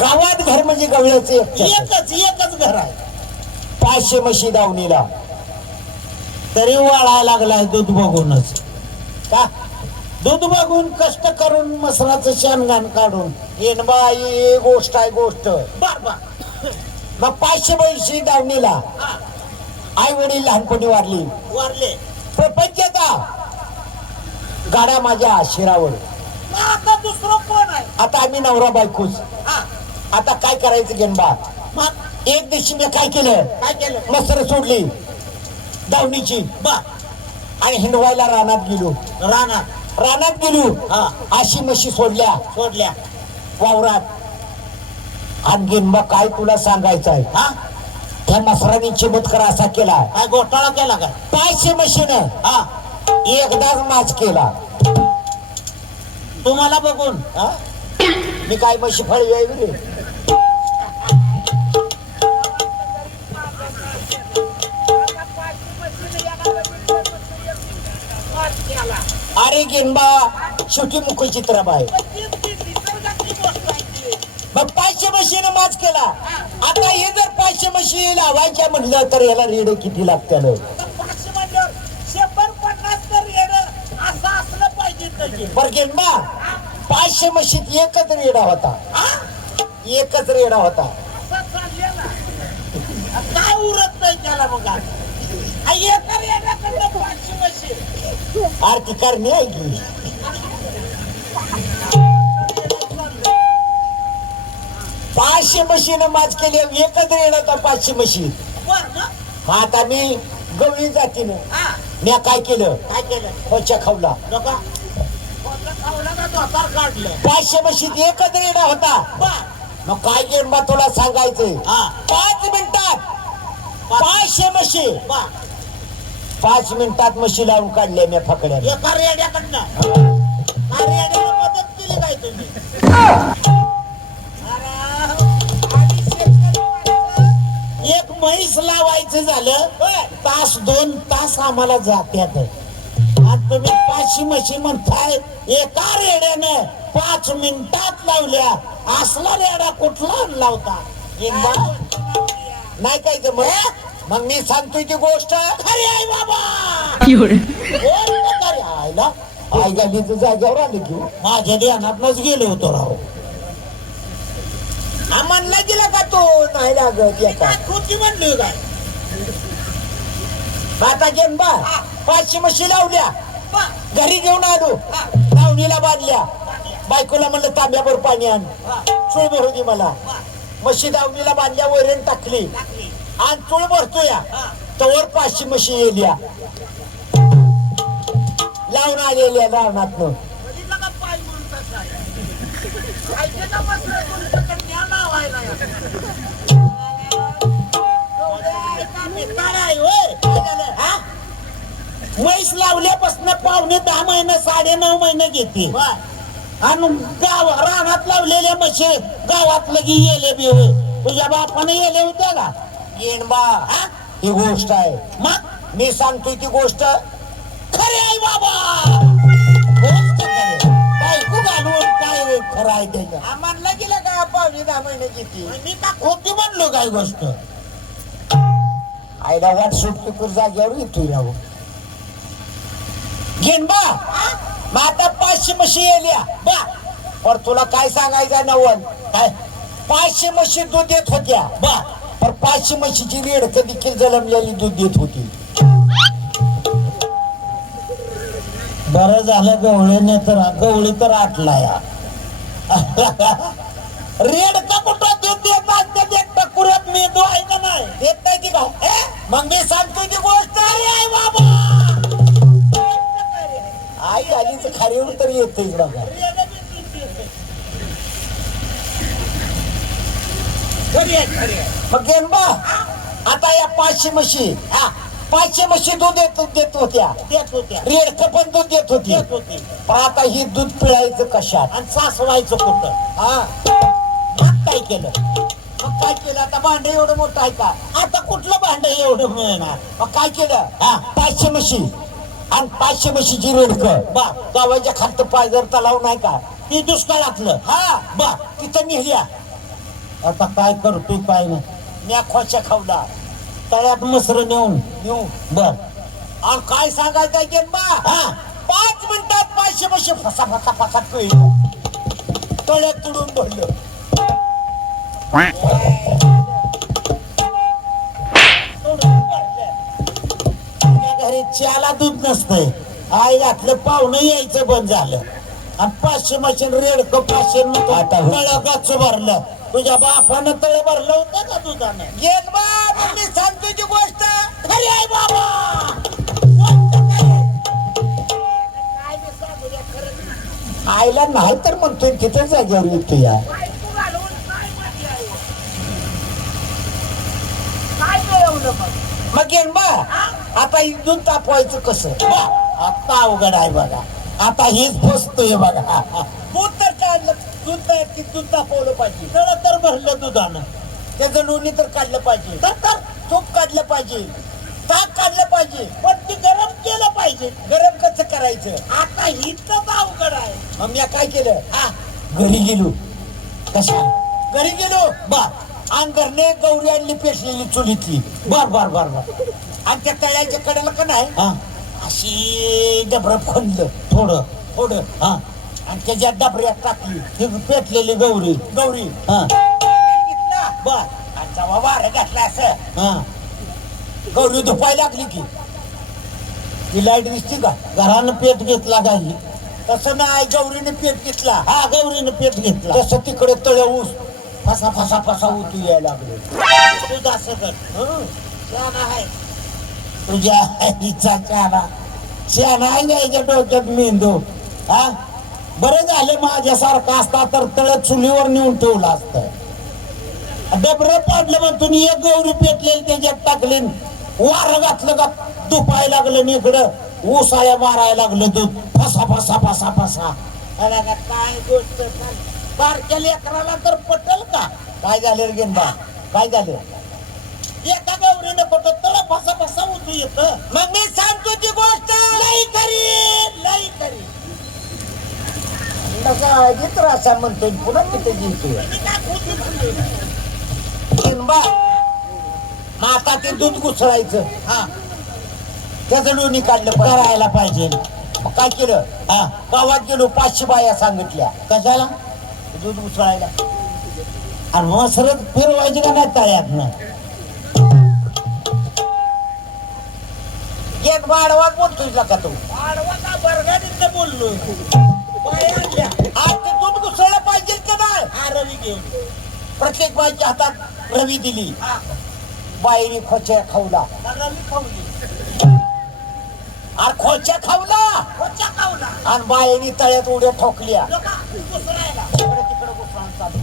गावात घर म्हणजे गवळ्याचं. एकच एकच घर आहे. पाचशे म्हशी दावणीला. तरी वाळायला लागलाय दूध बघूनच. का? दूध बघून कष्ट करून मसराचं शानगान काढून. येन बाई गोष्ट आहे गोष्ट. बर बर. मग पाचशे म्हशी दावणीला. आई वडील लहानपणी वारली. वारले. प्रपंचता गाड्या माझ्या शिरावर. आता दुसरं कोण आहे? आता आम्ही नवरा बायकोच. हा. आता काय करायचं गेनबा मग? एक दिवशी मी काय केलं? काय केलं? मस्तर सोडली. दावणीची. बर आणि हिंडवायला रानात गेलो. रानात. रानात गेलो. हा. अशी म्हशी सोडल्या. सोडल्या. वावरात. आणि गेनबा काय तुला सांगायचं आहे? हा? त्या मसरानी चिमत्कार असा केला. काय घोटाळा केला काय? पाचशे म्हशीनं. हा. एकदाच माच केला. तुम्हाला बघून हा? मी काय म्हशी फळवी आहे अरे गेनबा शेवटी मुख चित्रबाई मग पाचशे म्हशीनं माच केला. आता हे जर पाचशे म्हशी लावायच्या म्हणलं तर याला रेड किती लागत्याल त्याचे. बर गेनबा पाचशे म्हशीत एकच रेडा होता. एकच रेडा होता. काय उरत नाही त्याला मग? हा पाचशे. आरती करणे आहे की? पाचशे म्हशीनं माच केली एकच रेड होता पाचशे म्हशी बरं ना? हा आता मी गवळी जातीनं. हा, मी काय केलं? काय केलं? होच्या खावला नका. कोणतं खावलं का धोतर काढलं पाचशे म्हशीत एकच रेडा होता. मग काय गेम तुला सांगायचंय हा. पाच मिनिटात. पाचशे बर पाच मिनिटात म्हशी लावून काढल्या मी फकड्या एका रेड्याकडनं. हा. रेड्याला मदत केली काय तुम्ही. माणसं, एक म्हैस लावायचं झालं. तास दोन तास आम्हाला जात्यात. आणि तुम्ही पाचशे म्हशी म्हणताय एका रेड्यानं पाच मिनिटात लावल्या. असला रेडा कुठला लावता? येंबा? नाही काय जमत मग? मी सांगतोय ती गोष्ट. खरी आहे बाबा. खरी. आयला आई गाडीचं जाग्यावर आली की माझ्या ध्यानातच गेलो होतो राव. हा म्हणला गेला का तो नाही लागत? खोटी म्हणली काय? आता गेम बा पाचशे म्हशी लावल्या. घरी घेऊन आलो. लावणीला बांधल्या. बायकोला म्हणलं तांब्यावर पाणी आण. हा, चूळ भरू दे मला. म्हशी दावणीला बांधल्या वैरण टाकली. आणि चूळ भरतो या तवर पाचशे म्हशी येल्या. लावून आलेल्या रानातनं बघितलं का पाय म्हणून कसा आहे? पाहिजे ना बसलं तुमच्याकडे न्या लावायला या. एवढ्या एका भिकार आहे, होय. काय झालं, हा? म्हैस लावल्यापासून पावणे दहा महिने साडे नऊ महिने घेते. आणि गाव रानात लावलेल्या म्हशी गावात लगी येले बी होय तुझ्या बापाने येले होते का? येण बा. हा? गोष्ट आहे. मग? मी सांगतोय ती गोष्ट. खरे आहे बाबा. गोष्ट खरी. बायको घालून काय खरं आहे त्याचं म्हणलं गेलं का पावणे दहा महिने किती मी का खोटी म्हणलो काय गोष्ट? आईला वाट सुटतो तर जाग्यावर येतोय राहू घेन बा. मग आता पाचशे म्हशी येल्या. बा. पर तुला काय सांगायचं नवल काय? पाचशे म्हशी दूध देत होत्या. बा. पर पाचशे म्हशीची रेड देखील जलमलेली दूध देत होती. बरं झालं गवळीने तर गवळी तर आटला या. रेड का कुठं दूध देत असते? ते टकुरात मेंदू आहे का नाही? देत नाही ती का मग मी सांगतो ती गोष्ट. अरे बाबा! खारीवर तर येते आहे मग बा आता या पाचशे म्हशी हा पाचशे म्हशी दूध देत देत होत्या. देत होत्या. रेडक पण दूध देत होती. देत होती. पण आता ही दूध पिळायचं कशात? आणि सासवायचं कुठं? हा. मग काय केलं? मग काय केलं? आता भांडे एवढं मोठं आहे का? आता कुठलं भांड एवढं मिळणार? मग काय केलं? हा. पाचशे म्हशी. आणि पाचशे म्हशीची रेडक बा. गावाच्या खालत पाय जर तलाव नाही का? ती दुष्काळातलं. हा बा तिथं नेल्या आता काय करतोय काय नाही. म्या खोच्या खावला. तळ्यात मसर नेऊन. येऊ बर. आणि काय सांगायचं गेन बा? हा. पाच मिनिटात पाचशे पाचशे फसा फसा फसा पिळलं. तळ्यात तुडून भरलं. च्याला दूध नसतंय. आई घातलं पाहुणं यायचं बंद झालं. आणि पाचशे मशीन रेडक पाचशे आता हो. तळ गच्च भरलं. तुझ्या बापानं तळ भरलं होतं का बा मग मी सांगतो ती गोष्ट. खरी आहे बाबा. आईला नाही तर म्हणतोय तिथे जागेवर येतो या. मग गेन बा आता इथून तापवायचं कसं? बा, आता अवघड आहे बघा. आता हेच फसतोय बघा. दूध तर काढलं दूध तयार की दूध तापवलं पाहिजे. तळ तर भरलं दुधानं. त्याचं लोणी तर काढलं पाहिजे. तर तर तूप काढलं पाहिजे. ताक काढलं पाहिजे. पण ते गरम केलं पाहिजे. गरम कसं करायचं? आता हिच अवघड आहे. मग मी काय केलं? हा घरी गेलो. कशा? घरी गेलो? बर. अंगरने गौरी आणली पेटलेली चुलीतली. बर बर बर बर. आणि त्या तळ्याच्या कडेला का नाही हा. अशी डबरं खोनलं थोडं. थोडं. हा. आणि त्याच्या डबऱ्यात टाकली. पेटलेली गौरी. गौरी. हा. बर. आणि जेव्हा वारं घातला असं हा. गौरी धुपाय लागली की. ती लाइट दिसती का? घरानं पेट घेतला काही तसं नाही गौरीने पेट घेतला. हा गौरीनं पेट घेतला. तसं तिकडे तळ ऊस फसा फसा फसा उतू यायला लागले. तू असं कर. हं. आहे. तुझ्या आईचा शाना शाना आहे याच्या डोक्यात मेंदू हा बरं झालं माझ्यासारखा असता तर तळ चुलीवर नेऊन ठेवलं असतं डबरं पाडलं तुम्ही एक गौरी पेटलेली त्याच्यात टाकले वारं घातलं का दुपाय लागलं मी इकडं ऊसाया मारायला लागलं दूध फसा फसा फसा फसा काय गोष्ट बारक्या लेकराला तर पटल का काय झालं रे गेनबा काय झालं एका गौरीने पटत तळ फसा फसा उतू येत. मग मी सांगतो ती गोष्ट. लई करी लई करी नका त्रास आहे म्हणतोय पुन्हा तिथे आता ते दूध घुसळायचं. हा. त्याचं लोणी काढलं. करायला पाहिजे. काय केलं? हा. गावात गेलो पाचशे बाया सांगितल्या. कशाला? दूध घुसळायला. आणि मसरत फिरवायची का नाही तळ्यात गेन वाढवाच बोलतोय का तू? बोललो. आज ते दूध घुसळलं पाहिजे का नाही? रवी घेऊन. प्रत्येक बाईच्या हातात रवी दिली. बाईने खोच्या खावला. रवी खाऊली. आणि खोच्या खावला? कोच्या खाऊला आणि बाईने तळ्यात उड्या ठोकल्या. तिकडे घुसळून चालू.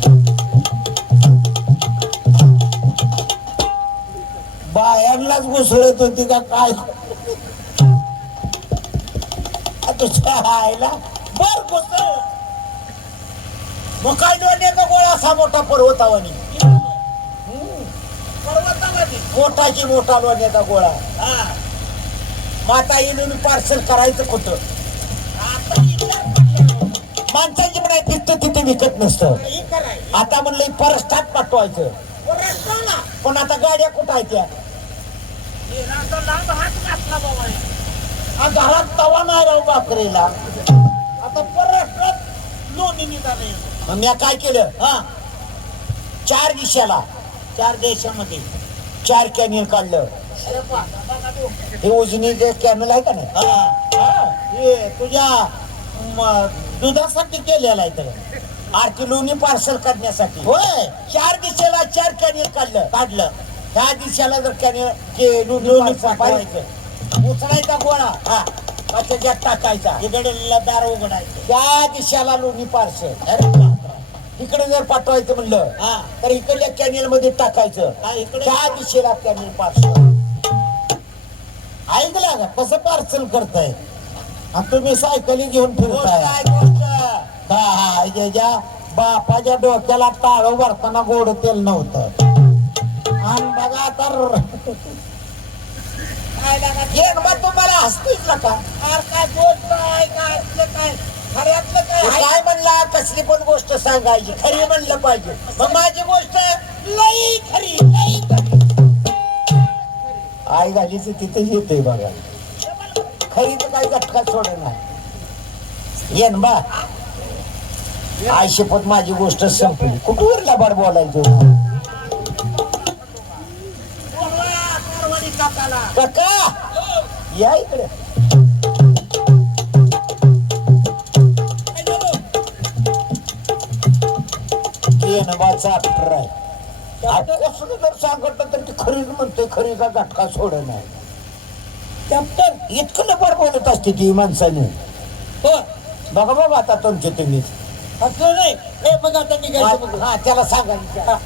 बायांनाच घुसळत होती का काय? तुझ्या आईला. बर घुसळ मग काय दोन्हीचा गोळा असा मोठा पर्वतावानी पर्वतामध्ये मोठाची मोठा लोण्याचा गोळा. हा. माता येऊन पार्सल करायचं कुठं. माणसाची म्हणाय तिथं तिथे विकत नसतं. हे आता म्हणलं परस्तात पाठवायचं. रस्त्याला. पण आता गाड्या कुठं आहेत त्या? हे. घरात तवा नाही राव भाकरीला आता परत लोणी निघाले. मग मी काय केलं? हा. चार दिशाला. चार देशामध्ये. चार कॅनिल काढलं. हे उजनी जे कॅनल आहे का नाही? हा, हा. हे तुझ्या म, दुधासाठी केलेला आहे तर. आरती लोणी पार्सल करण्यासाठी. होय. चार दिशेला चार कॅनिल काढलं. काढलं. त्या दिशेला जर कॅनिल के लोणी पाहिजे उचलायचा गोळा? हा. का त्याच्यात टाकायचा. इकडे दार उघडायचं. त्या दिशेला लोणी बापरे. इकडे जर पाठवायचं म्हणलं हा. तर इकडल्या कॅनिलमध्ये टाकायचं. हा, इकडे. त्या दिशेला कॅनिल पार्सल ऐकलं का? कसं पार्सल करताय? आणि तुम्ही सायकली घेऊन गोष्ट फिरताय आहे, गोष्ट. हा हा ज्याच्या बापाच्या डोक्याला टाळं भरताना गोड तेल नव्हतं. आणि बघा तर काय लागा? मग तुम्हाला हसतीच नका अरे काय गोष्ट काय काय खऱ्यातलं काय काय म्हणला कसली पण गोष्ट सांगायची खरी म्हणलं पाहिजे मग माझी गोष्ट लई खरी लई खरी आई घालीच तिथे येते बघा खरी तर काही झटका सोडणार येन बा आई शपथ माझी गोष्ट संपली कुठवर लबाड बोलायचो काका! या इकडे. कसं जर सांगितलं तर ती खरीच म्हणते खरी का झटका सोडणार कॅप्टन इतकं लबाड बोलत असते ती माणसाने. बघा बघा आता तुमचे तुम्हीच असलं नाही. हे बघा आता निघायचं हा त्याला सांगा.